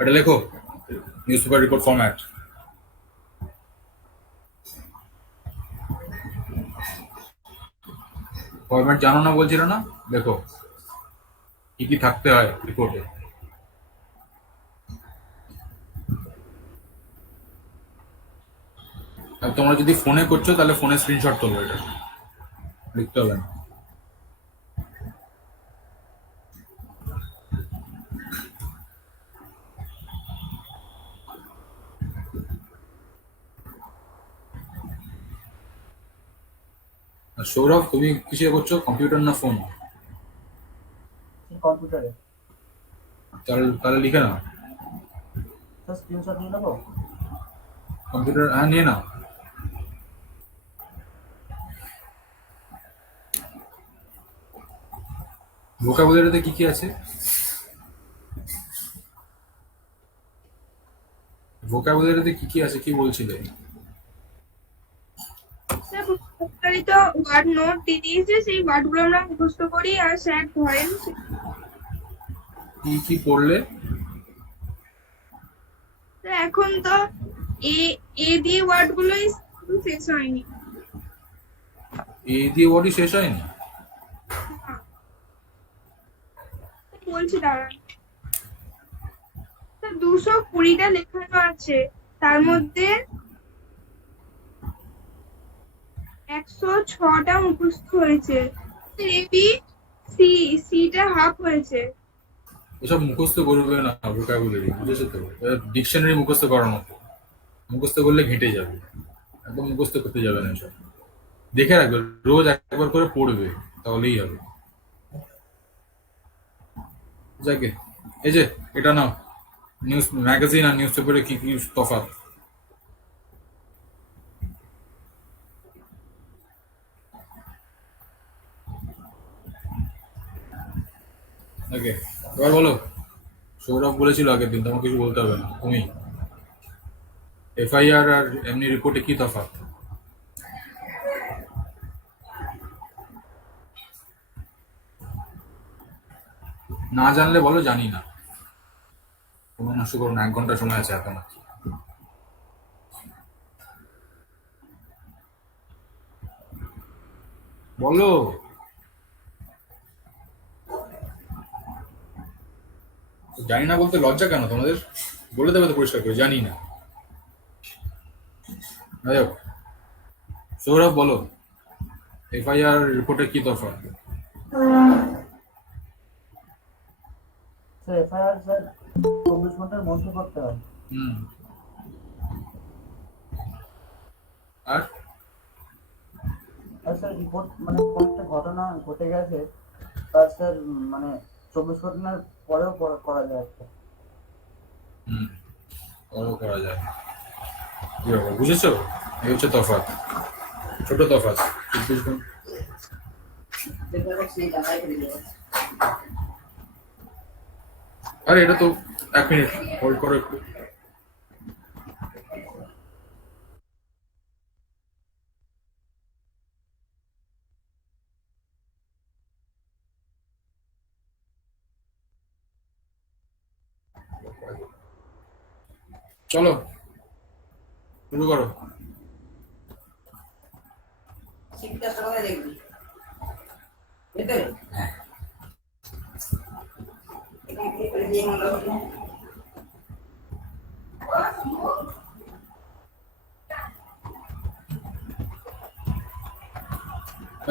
এটা লেখো, news paper report format. Format জানো না বলছিল না? দেখো কি কি থাকতে হয় রিপোর্টে। আর তোমরা যদি ফোনে করছো তাহলে ফোনে স্ক্রিনশট তোলো, এটা লিখতে হবে না। আর সৌরভ, তুমি কিসে করছো, কম্পিউটার না ফোন? কম্পিউটারে। তাহলে তাহলে লিখে নাও। স্যার স্ক্রিনশট নিয়ে নেবো? কম্পিউটার, হ্যাঁ নিয়ে নাও। ভোকাবুলারিতে কি কি আছে? ভোকাবুলারিতে কি কি আছে কি বলছিলে? স্যার উপকারিত ওয়ার্ড নোট দিয়ে দিয়েছে, সেই ওয়ার্ডগুলো আমরা মুখস্থ করি আর স্যার ধরেন। কি কি পড়লে? স্যার এখন তো এ এ দিয়ে ওয়ার্ডগুলোই শেষ হয়নি। এই দিয়ে ওয়ার্ডই শেষ হয়নি? হ্যাঁ, বলছি দাঁড়ান। স্যার 220টা লেখানো আছে, তার মধ্যে 106টা মুখস্থ হয়েছে। এ বি সি, সিটা হাফ হয়েছে। এসব মুখস্থ করবে না ভোকাবুলারি, বুঝেছো তো? ডিকশনারি মুখস্থ করার মতো। মুখস্থ করলে ঘেঁটে যাবে, একদম মুখস্থ করতে যাবে না এসব। দেখে রাখবে, রোজ একবার করে পড়বে, তাহলেই হবে। যাকে, এই যে এটা নাও, নিউজ ম্যাগাজিন আর নিউজ পেপারে কি কি তফাৎ। ওকে, এবার বলো। সৌরভ বলেছিল আগের দিন, তোমাকে কিছু বলতে হবে না, তুমি। এফআইআর আর এমনি রিপোর্টে কি তফাৎ? না জানলে বলো জানি না, সময় নষ্ট করো না, 1 ঘন্টা সময় আছে এখন। বলো। জানি না বলতে লজ্জা কেন তোমাদের? বলে দেবে তো পরিষ্কার করে, জানি না। যাই হোক, সৌরভ বলো, এফআইআর রিপোর্টে কি তফাৎ? স্যার এফআইআর স্যার 24 ঘন্টার মধ্যে করতে হয়। হুম। আর আর স্যার রিপোর্ট মানে কোনো একটা ঘটনা ঘটে গেছে, তার স্যার মানে 24 ঘন্টার পরেও করা যায় একটা। হুম, করা যায়। কি ব্যাপার, বুঝেছো? এই হচ্ছে তফাৎ, ছোট তফাৎ। 24 ঘন্টা। আরে এটা তো, 1 মিনিট হোল্ড করো একটু। চলো শুরু করো।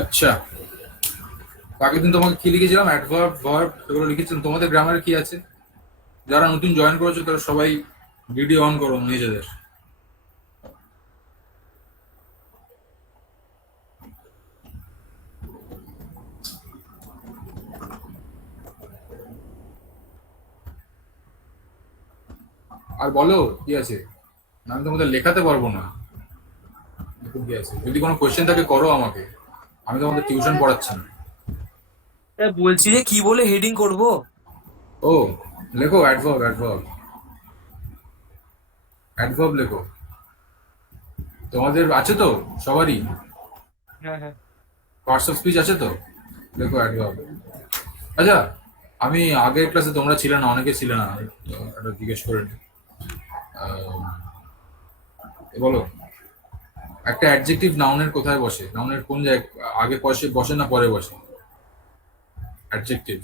আচ্ছা, আগের দিন তোমাকে কি লিখেছিলাম, অ্যাডভার্ব ভার্ব এগুলো লিখেছিলাম। তোমাদের গ্রামারে কি আছে? যারা নতুন জয়েন করেছো তারা সবাই ভিডিও অন করো নিজেদের। আর বলো কি আছে, আমি তোমাদের লেখাতে পারবো না। দেখো কি আছে, যদি কোনো কোয়েশ্চেন থাকে করো আমাকে, আমি তোমাদের টিউশন পড়াচ্ছি না। বলছি যে কি বলে হেডিং করব? ও, লেখো অ্যাডভার্ব, অ্যাডভার্ব, অ্যাডভার্ব লেখো। তোমাদের আছে তো সবারই? হ্যাঁ হ্যাঁ। পার্টস অফ স্পিচ আছে তো, দেখো অ্যাডভার্ব। আচ্ছা, আমি আগের ক্লাসে তোমরা ছিলে না, অনেকে ছিলে না, তো একটা জিজ্ঞেস করে নিই। বলো, একটা অ্যাডজেক্টিভ নাউনের কোথায় বসে? নাউনের কোন জায়গায় আগে বসে, বসে না পরে বসে? অ্যাডজেক্টিভ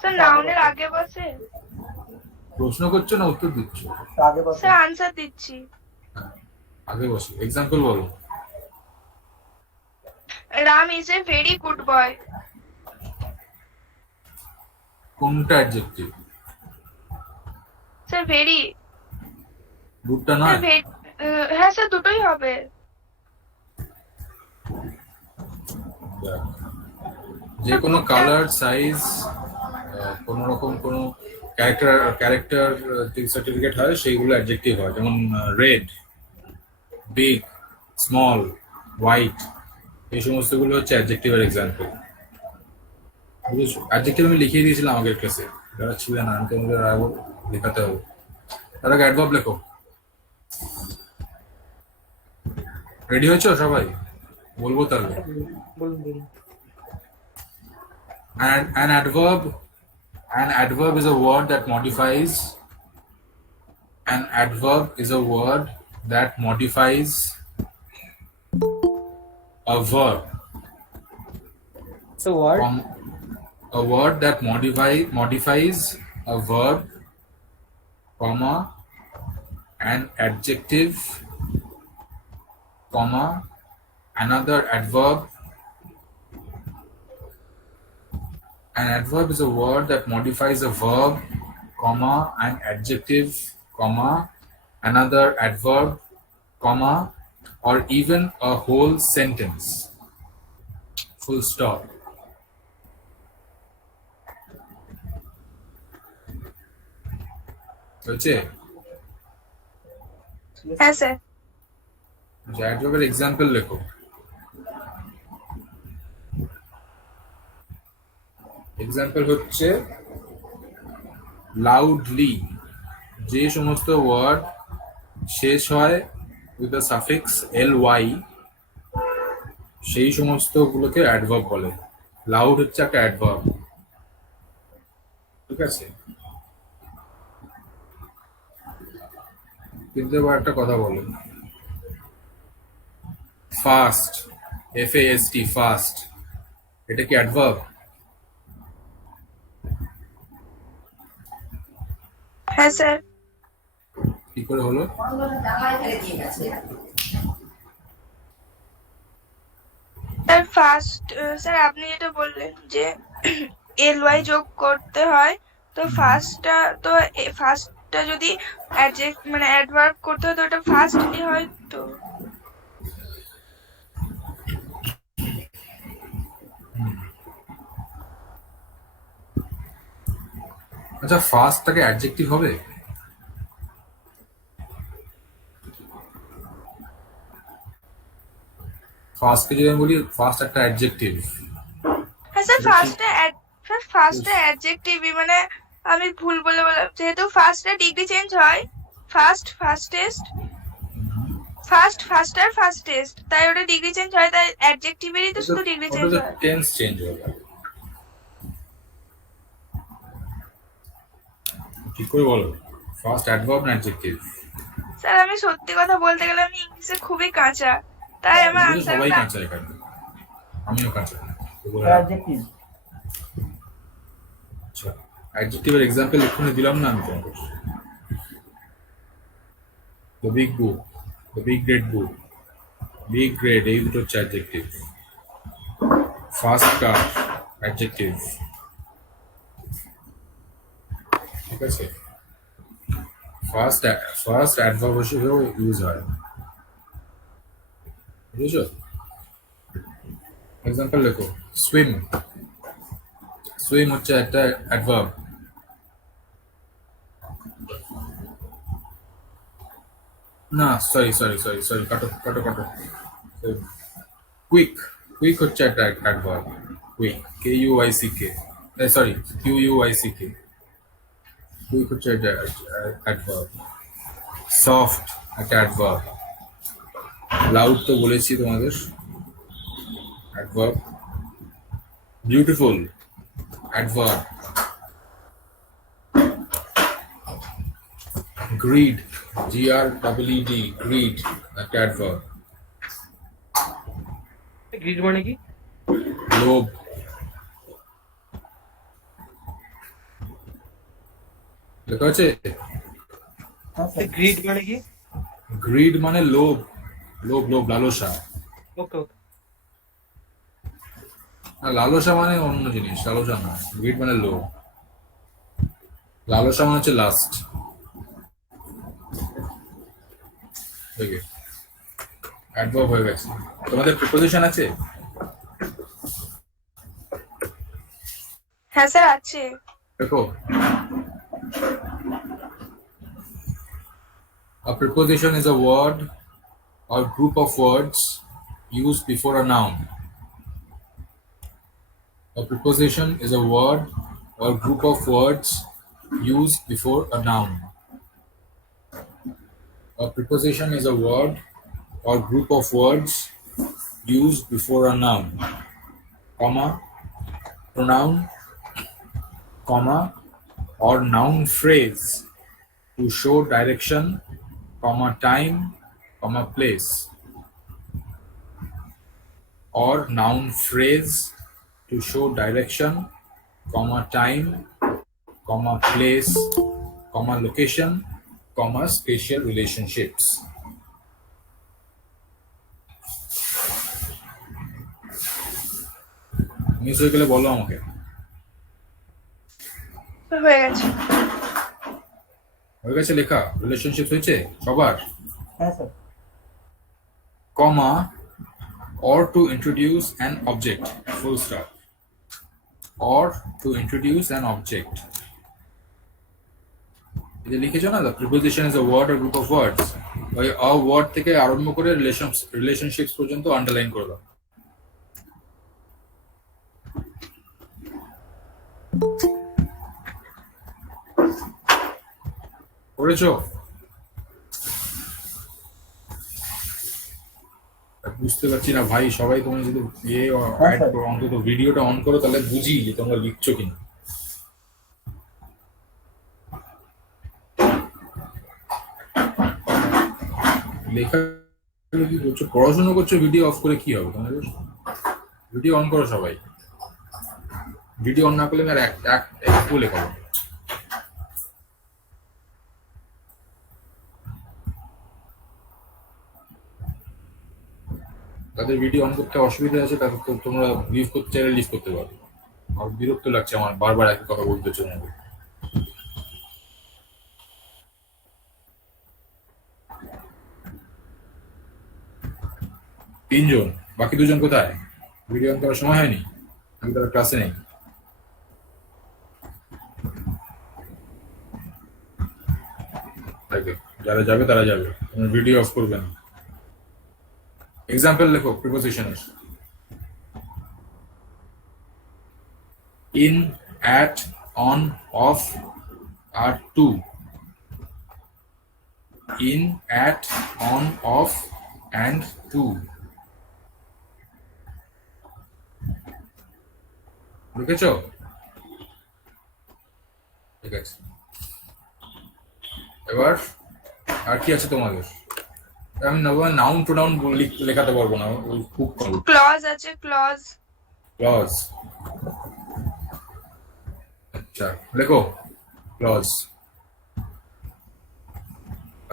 স্যার নাউনের আগে বসে। প্রশ্ন করছো না উত্তর দিচ্ছ? আগে বসে। স্যার আনসার দিচ্ছি। হ্যাঁ, আগে বসে। এক্সাম্পল বলো। Ram is a very good boy. কোনটা অ্যাডজেক্টিভ? Sir very. গুডটা স্যার নয়? হ্যাঁ স্যার দুটোই হবে। দেখ, যে কোনো কালার, সাইজ, কোনো রকম কোনো ক্যারেক্টার ক্যারেক্টার সার্টিফিকেট হয়, সেইগুলো অ্যাডজেক্টিভ হয়। যেমন রেড, বিগ, স্মল, হোয়াইট, এই সমস্তগুলো হচ্ছে অ্যাডজেক্টিভের এক্সাম্পল। বুঝেছো? অ্যাডজেক্টিভ আমি লিখিয়ে দিয়েছিলাম আগের ক্লাসে, যারা ছিলেন না আমি তোমাদের আরো লেখাতে হবে। তার আগে অ্যাডভার্ব লেখো। রেডি হয়েছো সবাই? বলবো তাহলে। বলুন বলুন। An adverb, an adverb is a word that modifies. An adverb is a word that modifies a verb. So what? A word that modifies a verb, comma, an adjective, comma, another adverb. An adverb is a word that modifies a verb, comma, an adjective, comma, another adverb, comma, or even a whole sentence. Full stop. হয়েছে? হ্যাঁ sir. অ্যাডভার্বের example লেখো। Example হচ্ছে loudly. যে সমস্ত word শেষ হয় with the suffix ly, সেই সমস্ত গুলোকে অ্যাডভার্ব বলে। লাউড হচ্ছে একটা অ্যাডভার্ব, ঠিক আছে? কিন্তু এবার একটা কথা বলো, ফাস্ট, FAST, ফাস্ট, এটা কি অ্যাডভার্ব? হ্যাঁ স্যার। কি করে হলো? স্যার ফার্স্ট, স্যার আপনি যেটা বললেন যে এলওয়াই যোগ করতে হয়, তো ফার্স্টটা তো ফার্স্টটা যদি মানে অ্যাডভার্ব করতে হয় তো ওটা ফার্স্টলি হয় তো। আচ্ছা, ফাস্টটাকে অ্যাডজেক্টিভ হবে? ফার্স্টকে যদি আমি বলি ফার্স্ট একটা অ্যাডজেক্টিভ, হ্যাঁ স্যার ফার্স্টটা অ্যাডজেক্টিভই, মানে আমি ভুল বলে বললাম, যেহেতু ফার্স্টটা ডিগ্রি চেঞ্জ হয়, ফার্স্টেস্ট, ফার্স্টেস্ট, তাই ওটা ডিগ্রি চেঞ্জ হয়, তাই অ্যাডজেক্টিভেরই তো শুধু ডিগ্রি চেঞ্জ হয়। টেন্স চেঞ্জ হবে। ঠিক করে বলো, ফার্স্ট অ্যাডভার্ব না অ্যাডজেক্টিভ? স্যার আমি সত্যি কথা বলতে গেলে আমি ইংলিশে খুবই কাঁচা, তাই আমার আনসার সবাই কাঁচা এখানে, আমিও কাঁচা। অ্যাডজেক্টিভ। আচ্ছা, অ্যাডজেক্টিভের এক্সাম্পল এক্ষুনি দিলাম না আমি তোমাকে। The big book, the big great book, big great, এই দুটো হচ্ছে অ্যাডজেক্টিভ। ফার্স্ট কার, অ্যাডজেক্টিভ, ঠিক আছে? ফার্স্ট অ্যাডভার্ব হিসেবেও ইউজ হয়, বুঝেছো? এক্সাম্পল লেখো, সুইম। সুইম হচ্ছে একটা অ্যাডভার্ব। না, সরি, কাটো। কুইক, কুইক হচ্ছে একটা adverb. Quick, KUICK, sorry, QUICK, quick হচ্ছে একটা অ্যাডভার্ব। সফট একটা অ্যাডভার্ব। লাউড তো বলেছি তোমাদের, adverb. Beautiful, adverb. Grid, GREED, grid একটা অ্যাডভার্ব। গ্রিড মানে কি? লোভ, লেখা আছে। হ্যাঁ স্যার। গ্রিড মানে কি? গ্রিড মানে লোভ, লোভ লোভ, লালসা। ওকে ওকে। আর লালসা মানে অন্য জিনিস, লালসা না। গ্রিড মানে লোভ, লালসা মানে হচ্ছে লাস্ট। ওকে, অ্যাডভার্ব হয়ে গেছে। তোমাদের প্রিপোজিশন আছে? হ্যাঁ স্যার আছে। দেখো, a preposition is a word or group of words used before a noun. A preposition is a word or group of words used before a noun. A preposition is a word or group of words used before a noun, comma, pronoun, comma, or noun phrase to show direction, comma, time, comma, place, or noun phrase to show direction, comma, time, comma, place, comma, location, comma, spatial relationships. Miss হয়ে গেলে বলো আমাকে। হয়ে গেছে। হয়ে গেছে লেখা? Relationship হয়েছে সবার? হ্যাঁ sir. Comma, or to introduce an object, full stop, or to introduce an object. এই যে লিখেছো না, the preposition is a word or group of words, ওই a word থেকে আরম্ভ করে relationships পর্যন্ত আন্ডারলাইন করে দাও। করেছো? বুঝতে পারছি না ভাই, সবাই তোমরা যদি অন্তত ভিডিওটা অন করো তাহলে বুঝি যে তোমরা লিখছো কিনা। লেখা কি করছো? পড়াশোনা করছো, ভিডিও অফ করে কি হবে তোমাদের? ভিডিও অন করো সবাই। ভিডিও অন না করলে আমি আর একটু লেখা হবে। তাদের ভিডিও অন করতে অসুবিধা আছে, তাদের তো তোমরা লিভ করতে চাইলে লিভ করতে পারো। আর বিরক্ত লাগছে আমার বারবার একই কথা বলতেছো না। তিনজন, বাকি দুজন কোথায়? ভিডিও অন করার সময় হয়নি, আমি তারা ক্লাসে নেই। যারা যাবে তারা যাবে, ভিডিও অফ করবে না। এক্সাম্পল লেখো প্রিপোজিশনের। in, at, on, off are two. In, at, on, off and to. লিখেছো? ঠিক আছে। এবার আর কি আছে তোমাদের? আমি নাউন প্রোনাউন লেখাতে পারবো না, ওই খুব কম। ক্লজ আছে, ক্লজ। ক্লজ, আচ্ছা লেখো clause.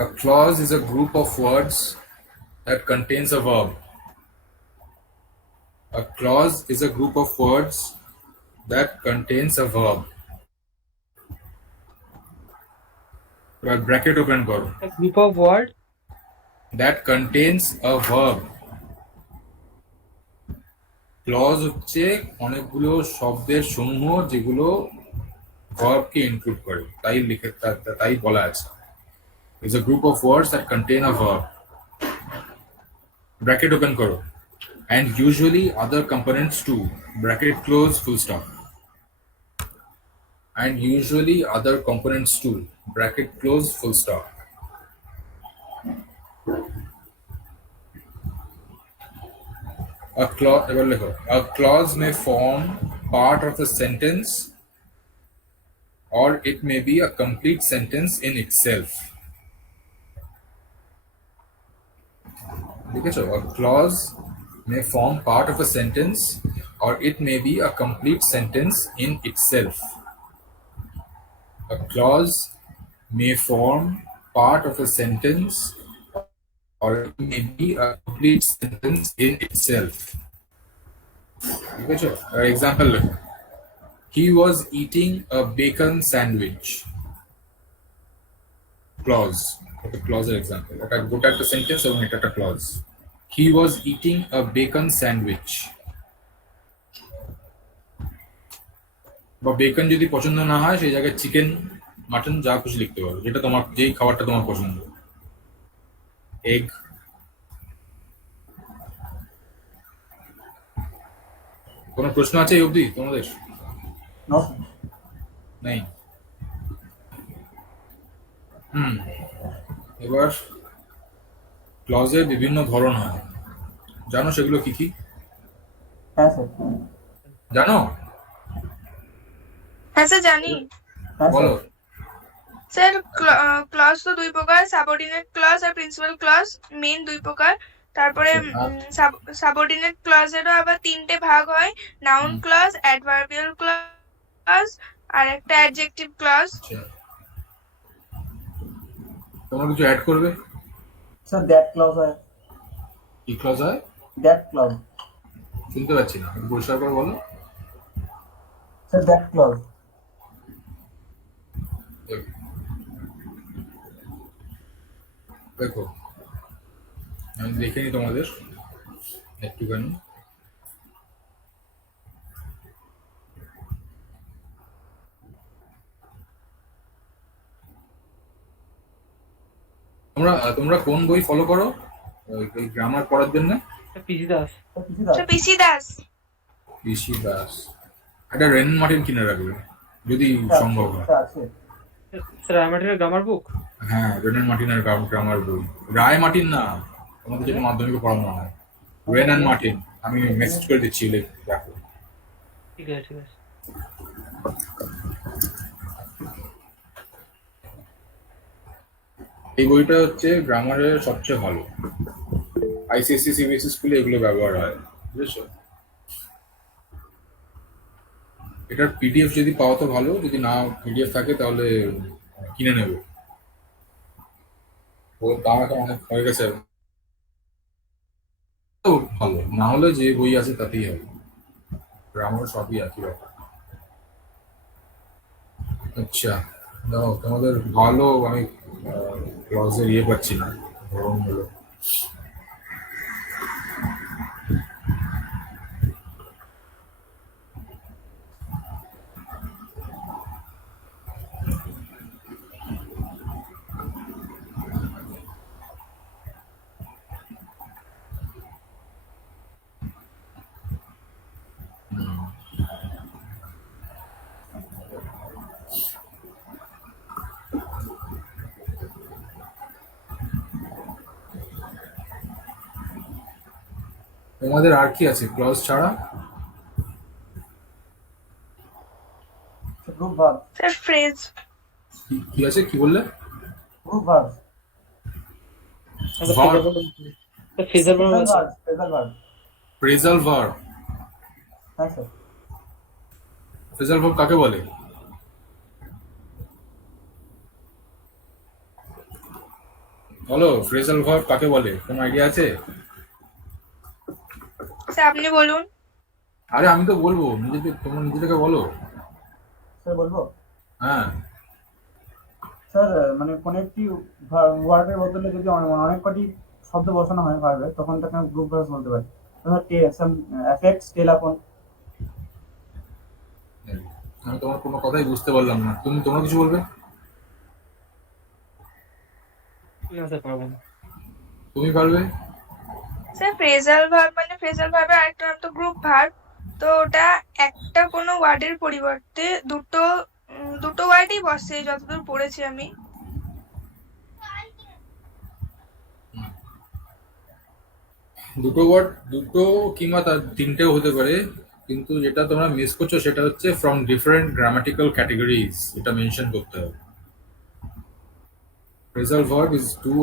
A clause is a group of words that contains a verb. A clause is a group of words that contains a verb. এবার ব্র্যাকেট ওপেন করো। Group of word That contains a verb. Clause হচ্ছে অনেকগুলো শব্দের সমূহ যেগুলো ভার্বকে include করে, তাই বলা আছে is a group of words that contain a verb. Bracket open করো, and usually other components too. Bracket close, full stop. And usually other components too. Bracket close, full stop. এবার লেখো, a clause may form part of a sentence or it may be a complete sentence in itself. ঠিক আছে? A clause may form part of a sentence or it may be a complete sentence in itself. A clause may form part of a sentence or it may be a complete sentence in itself. ঠিক আছে? Example লেখো, he was eating a bacon sandwich. Clause. Okay, clause এর example. গোটা একটা sentence এবং এটা একটা clause. He was eating a bacon sandwich. বা বেকন যদি পছন্দ না হয় সেই জায়গায় চিকেন, মাটন যা খুশি লিখতে পারো, যেটা তোমার, যেই খাবারটা তোমার পছন্দ। এগ। কোনো প্রশ্ন আছে এই অবধি তোমাদের? নো নেই? এবার ক্লজের বিভিন্ন ধরন হয়, জানো সেগুলো কি কি? হ্যাঁ স্যার, জানো? হ্যাঁ স্যার জানি। হ্যাঁ বলো। স্যার ক্লজ তো দুই প্রকার, সাবঅর্ডিনেট ক্লজ আর প্রিন্সিপাল ক্লজ, মেইন দুই প্রকার। তারপরে সাবঅর্ডিনেট ক্লজেরও আবার তিনটে ভাগ হয়, নাউন ক্লজ, অ্যাডভার্বিয়াল ক্লজ আর একটা অ্যাডজেক্টিভ ক্লজ। আচ্ছা, তোমরা কিছু অ্যাড করবে? স্যার দ্যাট ক্লজ হয়, কি ক্লজ হয়? দ্যাট ক্লজ, শুনতে পাচ্ছি না, একটু পরিষ্কার করে বলো। Sir that clause. দেখো, আমি দেখে নি তোমাদের একটুখানি। তোমরা তোমরা কোন বই ফলো করো গ্রামার পড়ার জন্য? পিজি দাস। স্যার কিছু দাও, স্যার পিসি দাস। পিসি দাস। একটা রেন মার্টিন কিনে রাখবে যদি সম্ভব হয়। স্যার আছে, স্যার রায়মার্টিনের গ্রামার বুক। হ্যাঁ, রেন মার্টিনের গ্রামার বই। রায় মার্টিন না, তোমাদের যেটা মাধ্যমিকে পড়ানো হয়, রেন অ্যান্ড মার্টিন। আমি মেসেজ করে দিচ্ছি, দেখো। ঠিক আছে ঠিক আছে। এই বইটা হচ্ছে গ্রামারের সবচেয়ে ভালো। আইসিএসসি সিবিএসসি স্কুলে এগুলো ব্যবহার হয়, বুঝেছো? এটার পিডিএফ যদি পাও তো ভালো, যদি না পিডিএফ থাকে তাহলে কিনে নেবে। ওর দাম এখন অনেক হয়ে গেছে, তো ভালো না হলে যে বই আছে তাতেই হবে, গ্রামার সবই একই ব্যাপার। আচ্ছা, দাও তোমাদের ভালো, আমি ক্লাসের ইয়ে পাচ্ছি না, গরম হলো। তোমাদের আর কি আছে ক্লজ ছাড়া? Group verb, sir phrase. কি আছে, কি বললে? Group verb, verb, phasor special বানানো আছে। Verb, special verb. Phrasal verb. হ্যাঁ স্যার, ফ্রেজাল ভার্ব কাকে বলে? বলো, ফ্রেজাল ভার্ব কাকে বলে, কোনো আইডিয়া আছে? স্যার আপনি বলুন। আরে আমি তো বলবো, তোমরা নিজে থেকে বলো। স্যার বলবো। হ্যাঁ, স্যার মানে কোনো একটি ওয়ার্ডের বদলে যদি অনেক কটি শব্দ বসানো হয় ভার্বে, তখন তাকে গ্রুপ ভার্ব বলতে পারি। অ্যাফেক্টস টেল আপন। আমি তোমার কোনো কথাই বুঝতে পারলাম না, তোমরা কিছু বলবে? না স্যার পারবো না। তুমি পারবে? স্যার ফ্রেজাল ভার্ব মানে ফ্রেজাল ভার্বের আরেকটা নাম তো গ্রুপ ভার্ব। তো ওটা একটা কোনো ওয়ার্ডের পরিবর্তে দুটো ওয়ার্ডই বসে যতদূর পড়েছি আমি। দুটো কিংবা তার তিনটেও হতে পারে, কিন্তু যেটা তোমরা মিস করছো সেটা হচ্ছে ফ্রম ডিফারেন্ট গ্রামাটিক্যাল ক্যাটাগরিজ, এটা মেনশন করতে হবে। Phrasal verb is two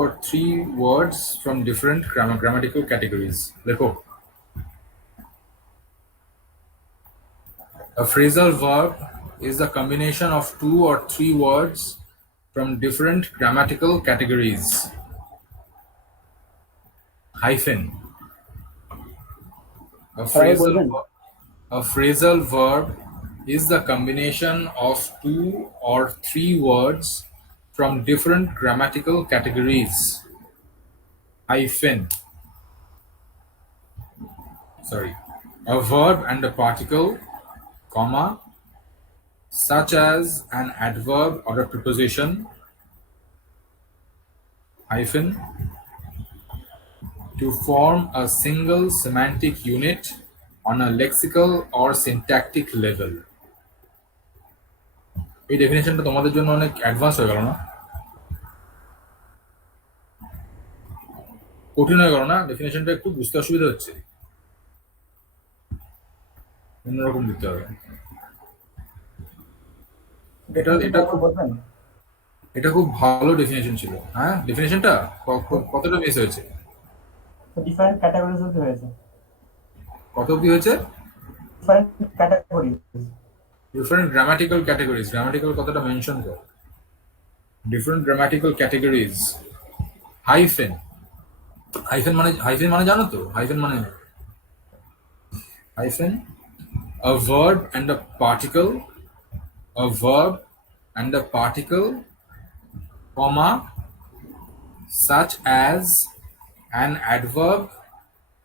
or three words from different grammatical categories. देखो, a phrasal verb is the combination of two or three words from different grammatical categories. Hyphen. A phrasal verb is the combination of two or three words from different grammatical categories. Hyphen. Sorry. A verb and a particle, comma, such as an adverb or a preposition, hyphen, to form a single semantic unit on a lexical or syntactic level. এই ডেফিনেশনটা তোমাদের জন্য অনেক advance হয়ে গেল না? কঠিন হয়ে গেল না? ডেফিনেশনটা একটু বুঝতে অসুবিধা হচ্ছে, অন্যরকম দিতে হবে। এটা এটা খুব বলবেন? এটা খুব ভালো ডেফিনেশন ছিল। হ্যাঁ, ডেফিনেশনটা কতটা মিস হয়েছে? ডিফারেন্ট ক্যাটাগরিজ হয়েছে। কত কি হয়েছে? Different category, different grammatical categories. Grammatical কথাটা মেনশন কর। Different grammatical categories. Hyphen. Hyphen মানে জানো তো? হাইফেন মানে hyphen, a verb and a particle, comma, such as an adverb.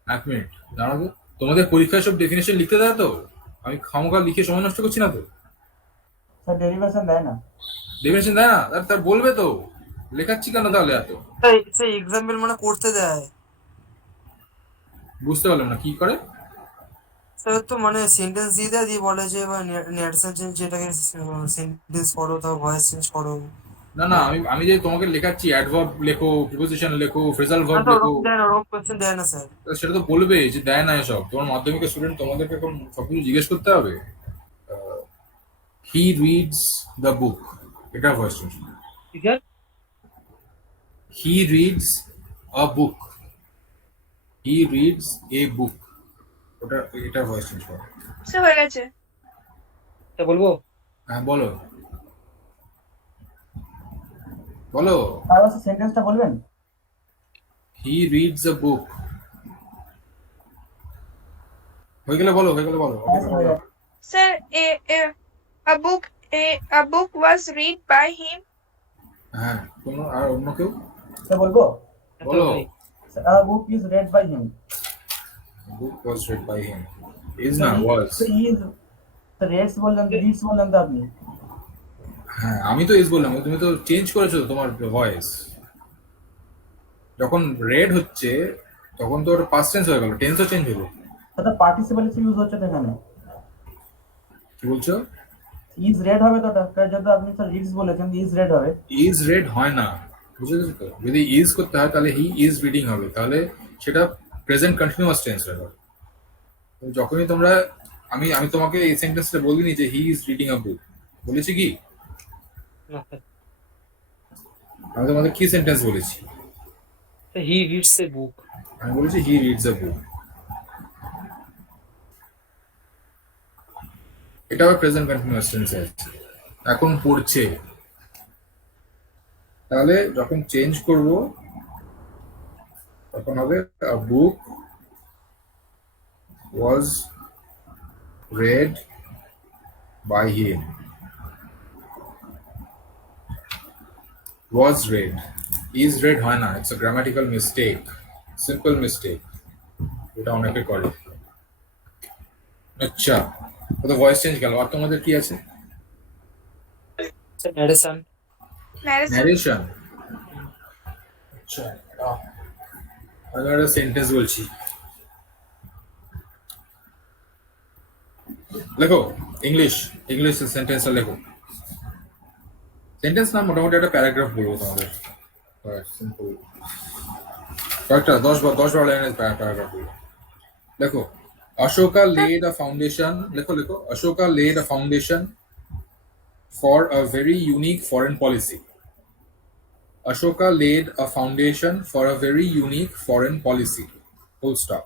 এক মিনিট, জানো তো তোমাদের পরীক্ষায় সব ডেফিনেশন লিখতে দেয় তো? আমি খামোখা লিখে সময় নষ্ট করছি না তো? স্যার ডেরিভেশন দেয় না? ডেফিনেশন দেয় না? তার বলবে তো, লেখাচ্ছি কেন তাহলে এত? সেই এক্সাম্পল মানে করতে দেয় বুঝতে পারলাম না কি করে? স্যার তো মানে সেন্টেন্স দিয়ে দেয়, দিয়ে বলে যে ন্যারেশন চেঞ্জ, যেটাকে সেন্টেন্স করো, তাও ভয়েস চেঞ্জ করো। না না, আমি যে তোমাকে লেখাচ্ছি অ্যাডভার্ব লেখো, প্রিপোজিশন লেখো, ফ্রেজাল না ভার্ব তো লেখো, ওরকম দেয় না, ওরকম কোয়েশ্চেন দেয় না স্যার। সেটা তো বলবে যে দেয় না এসব। তোমার মাধ্যমিকের স্টুডেন্ট, তোমাদেরকে এখন সবকিছু জিজ্ঞেস করতে হবে? হি রিডস দ্য বুক, এটা ভয়েস চেঞ্জ। ঠিক আছে, he reads a book, he reads a বুক, ওটা এটা ভয়েস চেঞ্জ করো। সে হয়ে গেছে। তা বলবো? হ্যাঁ বলো বলো। তারপর সেন্টেন্সটা বলবেন? হি রিডস আ বুক। হয়ে গেলে বলো, হয়ে গেলে বলো। Sir a book a book was read by him. হ্যাঁ, কোনো আর অন্য কেউ? স্যার বলবো? বলো। A book is read by him. Book was read by him. Is না ওয়াজ। রেডস বললেন, রিডস বললেন তো আপনি। হ্যাঁ, আমি তো ইজ বললাম, তুমি তো চেঞ্জ করেছো তোমার ভয়েস। যখন রেড হচ্ছে তখন তো ওটা পাস্ট টেন্স হয়ে গেল, টেন্সও চেঞ্জ হলো। তাতে পার্টিসিপল ইউজ হচ্ছে তো এখানে। কি বলছো? ইজ রেড হবে তো ওটা, যদি আপনি স্যার রিডস বলেছেন ইজ রেড হবে। ইজ রেড হয় না, বুঝেছো তো? যদি ইজ করতে হয় তাহলে হি ইজ রিডিং হবে, তাহলে সেটা প্রেজেন্ট কন্টিনিউয়াস টেন্স হবে। যখনই তোমরা, আমি তোমাকে এই সেন্টেন্সটা বলিনি যে হি ইজ রিডিং আ বুক, বলেছি কি? না স্যার, আমি তোমাদের কি সেন্টেন্স বলেছি? হি রিডস এ বুক। আমি বলেছি হি রিডস আ বুক, এটা হবে প্রেজেন্ট কন্টিনিউয়াস টেন্সে আছে, এখন পড়ছে। তাহলে যখন চেঞ্জ করব তখন হবে a book was read by him. Was read, is read হয় না, it's a grammatical mistake, simple mistake, এটা অনেকে করে। আচ্ছা, তো ভয়েস চেঞ্জ গেল। আর তোমাদের কি আছে? Sir narration. ন্যারেশন। আচ্ছা, আমি একটা সেন্টেন্স বলছি, লেখো। ইংলিশ সেন্টেন্সটা লেখো। সেন্টেন্স না, মোটামুটি একটা প্যারাগ্রাফ বলবো তোমাদের, সিম্পল। কয়েকটা 10-12 লাইনের প্যারাগ্রাফ। দেখো, Ashoka laid a foundation, লেখো, Ashoka laid a foundation for a very unique foreign policy. Ashoka laid a foundation for a very unique foreign policy. Full stop.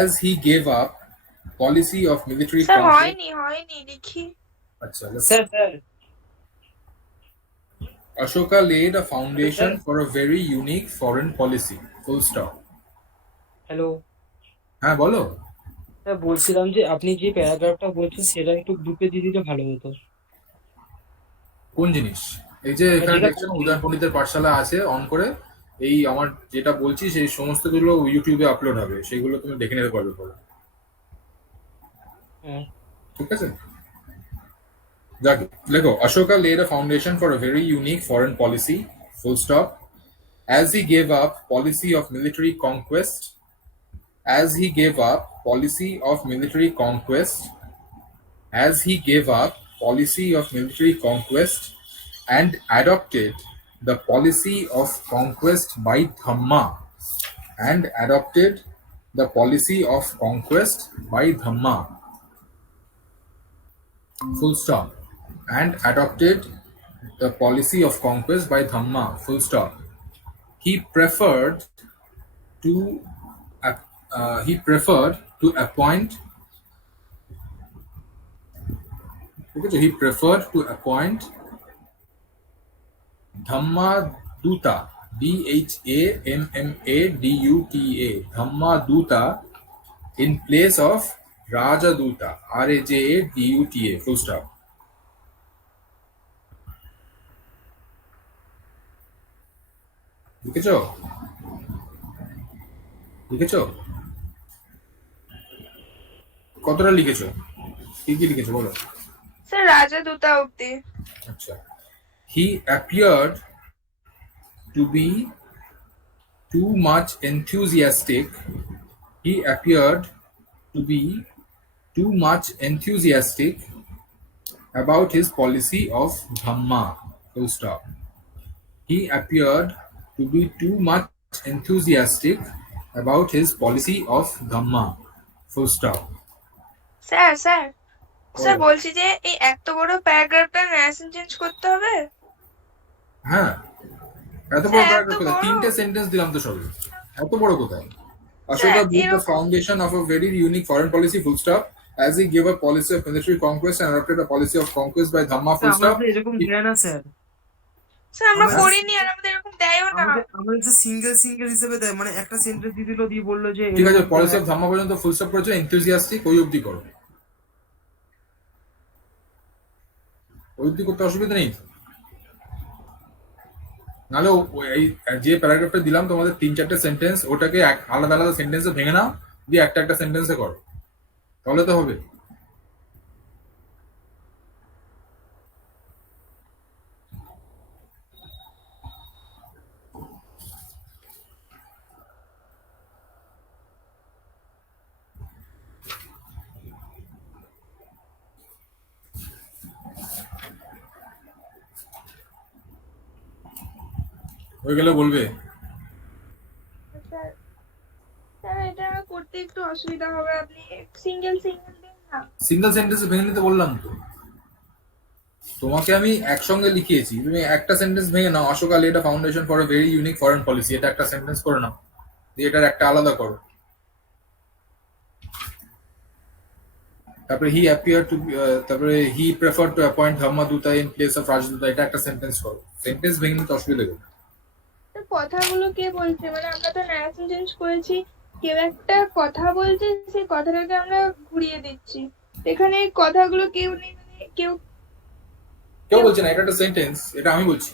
As he gave up policy of military sir conquest. হয়নি লিখি। আচ্ছা, let's- sir Ashoka laid a foundation for a very unique foreign policy. Full stop. Hello হ্যাঁ বলো। Sir, বলছিলাম যে আপনি যে প্যারাগ্রাফটা বলছেন সেটা একটু গ্রুপে দিয়ে দিলে ভালো হতো। কোন জিনিস? এই যে এখানে যেটা দেখছেন উদয়ন পণ্ডিতের পাঠশালা আছে, অন করে এই আমার যেটা বলছি সেই সমস্ত গুলো ইউটিউবে আপলোড হবে, সেগুলো তুমি দেখে নিতে পারবে পরে। হ্যাঁ, ঠিক আছে, যাক লেখো, Ashoka laid a foundation for a very unique foreign policy, full stop. As he gave up policy of military conquest, as he gave up policy of military conquest, as he gave up policy of military conquest and adopted the policy of conquest by Dhamma, and adopted the policy of conquest by Dhamma, full stop, and adopted the policy of conquest by Dhamma, full stop. He preferred to appoint. Okay, he preferred to appoint Dhammaduta, Dhammaduta, Dhammaduta, in place of Rajaduta, Rajaduta, full stop. লিখেছো? লিখেছো? কতটা লিখেছো? কি কি লিখেছো বলো? Sir রাজদূতা অব্দি। আচ্ছা, he appeared to be too much enthusiastic. He appeared to be too much enthusiastic about his policy of Dhamma. Full stop. He appeared to be too much enthusiastic about his policy of Dhamma. Full stop. Sir বলছি যে এই এত বড় প্যারাগ্রাফটা narration change করতে হবে? হ্যাঁ, এত বড় স্যার, প্যারাগ্রাফ এত কোথায়? বড়? 3টে সেন্টেন্স দিলাম তো সবে, এত বড় কোথায়? Ashoka built the এরকম- foundation of a very unique foreign policy, full stop. As he gave a policy of military conquest and adopted a policy of conquest by Dhamma, full sir stop. আমাদের এরকম দেয় না sir, sir আমরা আমাদের- করিনি আর আমাদের এরকম দেয়ও না। আমাদের সিঙ্গেল হিসেবে দেয়, মানে একটা সেন্টেন্স দিয়ে দিল, দিয়ে বললো যে ঠিক আছে, এরকম পলিসি অফ দেয়। ধাম্মা পর্যন্ত ফুল স্টপ করেছো, এনথুজিয়াস্টিক ওই অবধি করো, ওই অবধি করতে অসুবিধা নেই। নাহলে এই যে প্যারাগ্রাফটা দিলাম তোমাদের 3-4টে সেন্টেন্স, ওটাকে আলাদা আলাদা সেন্টেন্সে ভেঙে নাও, দিয়ে একটা একটা সেন্টেন্সে করো, তাহলে তো হবে। হয়ে গেলে বলবে। স্যার স্যার এটা করতে একটু অসুবিধা হবে, আপনি সিঙ্গেল দিন না। সিঙ্গেল সেন্টেন্সে ভেঙে নিতে বললাম তো তোমাকে, আমি একসঙ্গে লিখিয়েছি, তুমি একটা সেন্টেন্স ভেঙে নাও, Ashoka laid a foundation for a very unique foreign policy, এটা একটা সেন্টেন্স করে নাও, দিয়ে এটার একটা আলাদা করো। তারপরে তারপরে he preferred to appoint Dhammaduta in place of Rajduta, এটা একটা সেন্টেন্স করো। সেন্টেন্স ভেঙে নিতে অসুবিধা নেই। স্যার কথাগুলো কে বলছে? মানে আমরা তো ন্যারেশন চেঞ্জ করেছি, কেউ একটা কথা বলছে, সেই কথাটাকে আমরা ঘুরিয়ে দিচ্ছি। এখানে এই কথাগুলো কেউ নেই, মানে কেউ কেউ বলছে না, এটা একটা সেন্টেন্স, এটা আমি বলছি।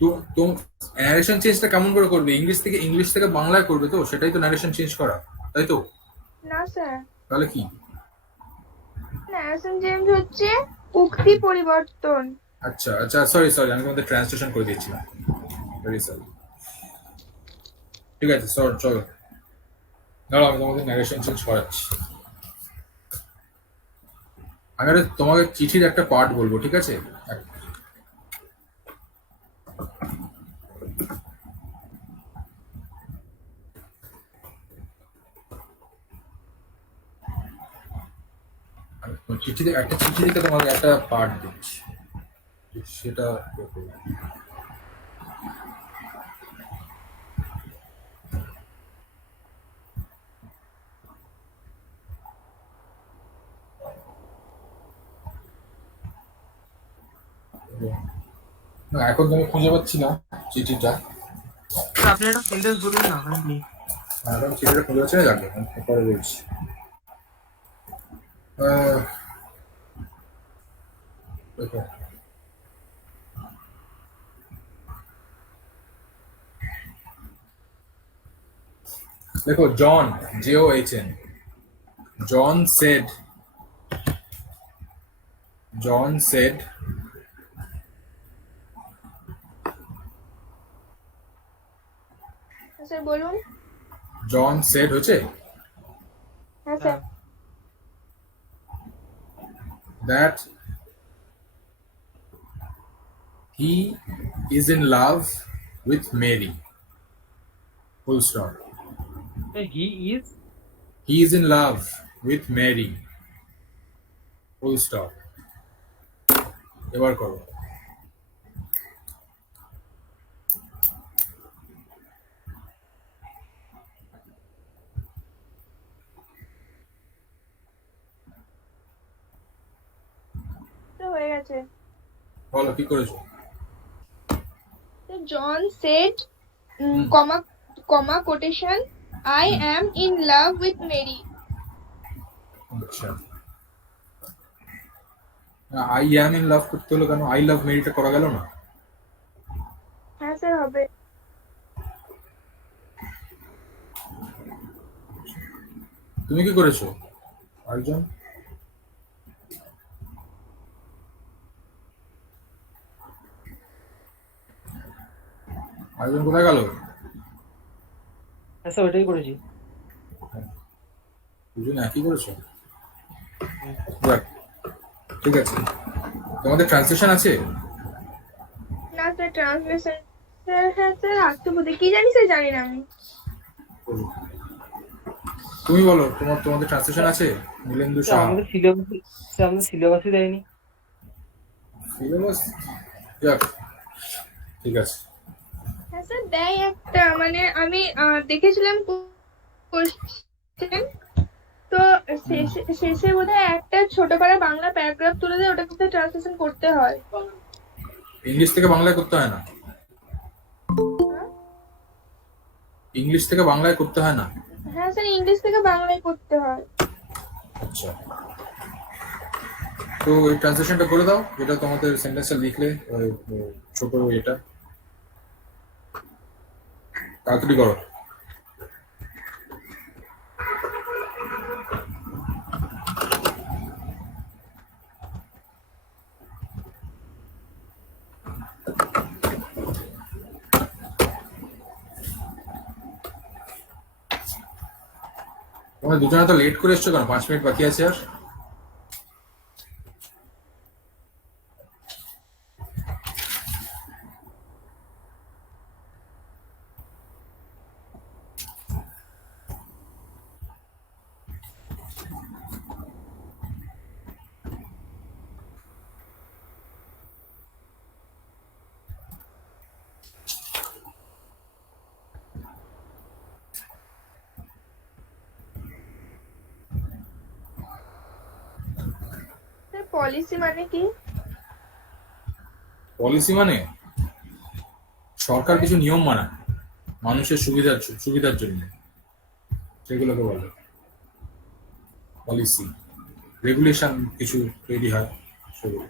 তো তো ন্যারেশন চেঞ্জটা কেমন করে করবে? ইংলিশ থেকে বাংলায় করবে, তো সেটাই তো ন্যারেশন চেঞ্জ করা, তাই তো? না স্যার, তাহলে কি? ন্যারেশন চেঞ্জ হচ্ছে উক্তি পরিবর্তন। আচ্ছা আচ্ছা, সরি, আমি তোমাদের ট্রান্সলেশন করে দিচ্ছিলাম, ভেরি সরি। ঠিক আছে, চলো দাঁড়াও, আমি তোমাদের ন্যারেশন চেঞ্জ করাচ্ছি। আমি তোমাকে চিঠির একটা পার্ট বলবো, ঠিক আছে? চিঠিতে একটা চিঠি থেকে তোমাকে একটা পার্ট দিচ্ছি, সেটা দেখো। না, এখন তুমি খুঁজে পাচ্ছি না চিঠিটা। স্যার আপনি একটা সেন্টেন্স বলুন না আপনি। এখন চিঠিটা খুঁজে পাচ্ছি না, যাকে পরে বলছি। আহ, দেখো দেখো, জন, JOHN, জন সেড, জন সেড, স্যার বলুন। জন সেড হচ্ছে হ্যাঁ sir. that he is in love with Mary, full stop. He is He is in love with Mary, full stop. এবার করো। তো হয়ে গেছে। বলো কি করেছো। John said hmm, comma comma quotation I am in love with Mary. আচ্ছা, I am in love করতে হলো কেন? আই লাভ মেরিটা করা গেল না? হ্যাঁ স্যার হবে। তুমি কি করেছো? আরেকজন, আরেকজন কোথায় গেল? হ্যাঁ স্যার ওইটাই করেছি। দুজন একই করেছো? যাক, ঠিক আছে। তোমাদের ট্রান্সলেশন আছে? না স্যার ট্রান্সলেশন স্যার, হ্যাঁ স্যার আসতে বলতে কি জানি স্যার, জানি না আমি। তুমি বলো, তোমাদের ট্রান্সলেশন আছে? নীলেন্দু স্যার সাহা। আমাদের সিলেবাস, স্যার আমাদের সিলেবাসই দেয়নি। সিলেবাস, যাক, ঠিক আছে। হ্যাঁ স্যার দেয় একটা, মানে আমি দেখেছিলাম কোশ্চেন, তো হুম, শেষে শেষে বোধহয় একটা ছোট করে বাংলা প্যারাগ্রাফ তুলে দেয়, ওটা কিন্তু ট্রান্সলেশন করতে হয়। ইংলিশ থেকে বাংলায় করতে হয় না? ইংলিশ থেকে বাংলায় করতে হয় না? হ্যাঁ স্যার ইংলিশ থেকে বাংলায় করতে হয়। আচ্ছা, তো এই ট্রান্সলেশনটা করে দাও, যেটা তোমাদের সেন্টেন্সটা লিখলে, ছোট এটা তাড়াতাড়ি করো। তোমরা দুজনে তো লেট করে এসছো কেন? 5 মিনিট বাকি আছে আর। স্যার পলিসি মানে কি? পলিসি মানে সরকার কিছু নিয়ম মানায় মানুষের সুবিধার জন্য, সেগুলোকে বলে পলিসি। রেগুলেশন কিছু তৈরি হয়, সেগুলো।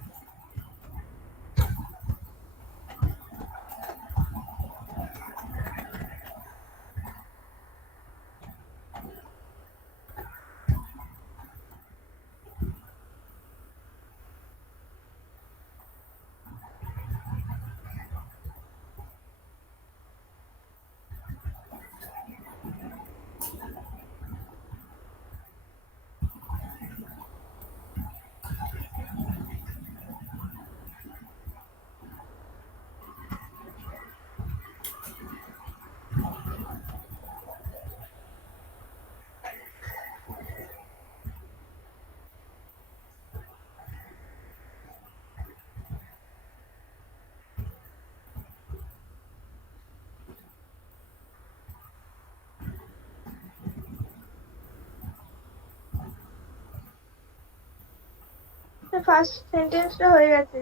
ফার্স্ট সেন্টেন্সটা হয়ে গেছে।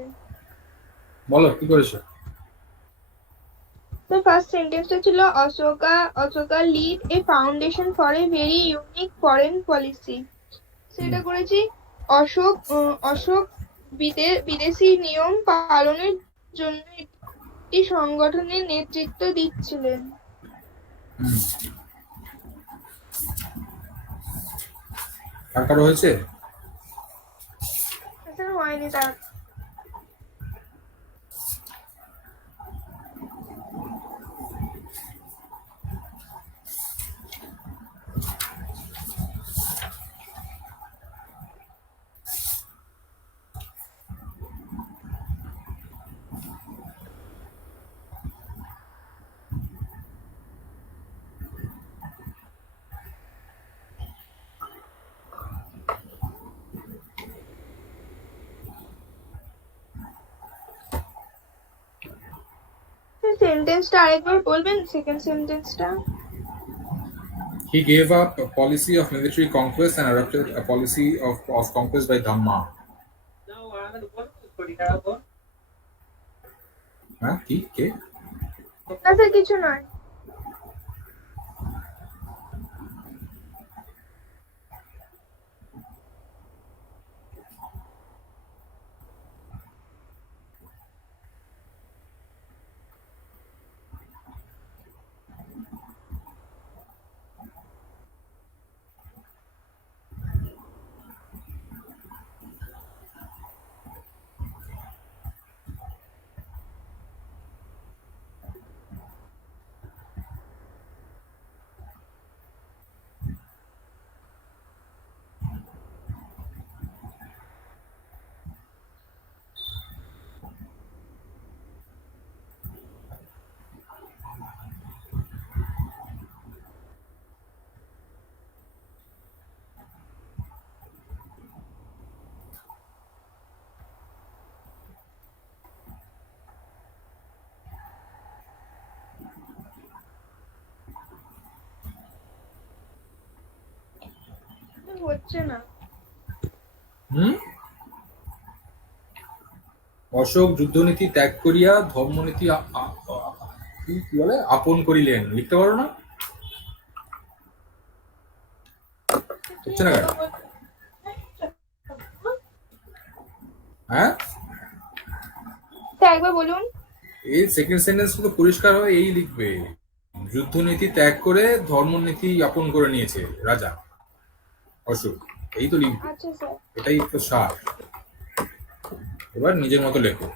বলো কি করেছো? তো ফার্স্ট সেন্টেন্সটা ছিল Ashoka lead a foundation for a very unique foreign policy. সেটা করেছি। অশোক বিদেশি নিয়ম পালনের জন্য একটি সংগঠনের নেতৃত্ব দিচ্ছিলেন। আর কারো হয়েছে? স্যার হয়নি তার। সেন্টেন্সটা আরেকবার বলবেন, সেকেন্ড সেন্টেন্সটা? He gave up a policy of military conquest and adopted a policy of conquest by Dhamma. হ্যাঁ কি কে? না স্যার কিছু নয়। হচ্ছে না। অশোক যুদ্ধনীতি ত্যাগ করিয়া ধর্মনীতি কি বলে আপন করিলেন, লিখতে পারো না? হচ্ছে না কেন? হ্যাঁ একবার বলুন। এই সেকেন্ড সেন্টেন্স তো পরিষ্কার হয় এই লিখবে, যুদ্ধনীতি ত্যাগ করে ধর্মনীতি আপন করে নিয়েছে রাজা অশোক, এই তো লিখবে। আচ্ছা স্যার। এটাই তো সার। এবার নিজের মতো লেখো।